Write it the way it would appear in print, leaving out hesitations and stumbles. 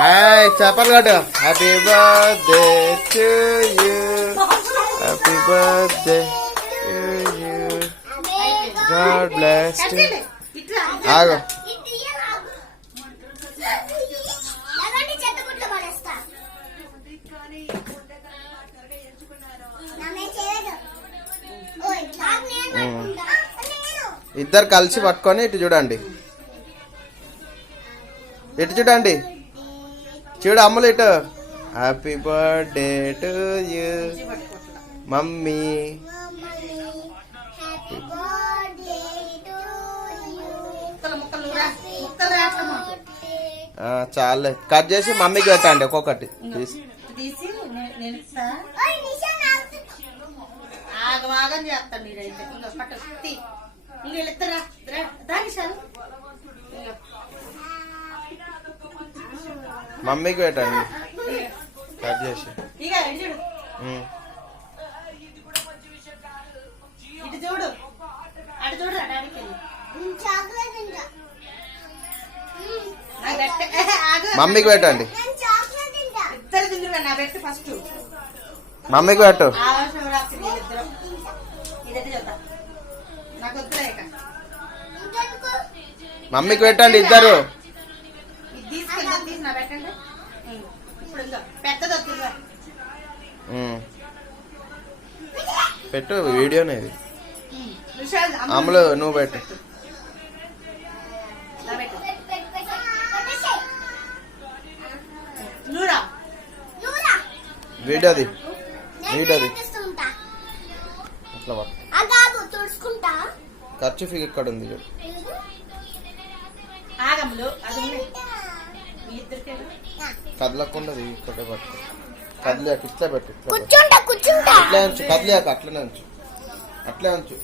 Hi చెప్పలు కట్టు. Happy birthday to you, happy birthday to you, God bless you. ఆగు. ఇద్దరు కలిసి పట్టుకొని ఇటు చూడండి, ఇటు చూడండి, చూడు అమ్ములు ఇటు. Happy birthday to you mummy. చాలే, కట్ చేసి మమ్మీకి పెట్టండి ఒక్కొక్కటి తీసి. మమ్మీకి పెట్టండి కట్ చేసి. మమ్మీకి పెట్టండి, మమ్మీకి పెట్టు. మమ్మీకి పెట్టండి ఇద్దరు. పెట్టు వీడియోనే ఇది. అమ్ములు నువ్వు పెట్టు. వీడియోది వీడియోది అట్లా ఖర్చు ఫీ ఇక్కడ ఉంది. కదలకుండా ఇక్కడ పట్టు, కదిలేక ఇట్లా పెట్టు, ఇట్లా ఉంచు, కదిలేక అట్లనే ఉంచు, అట్లే ఉంచు.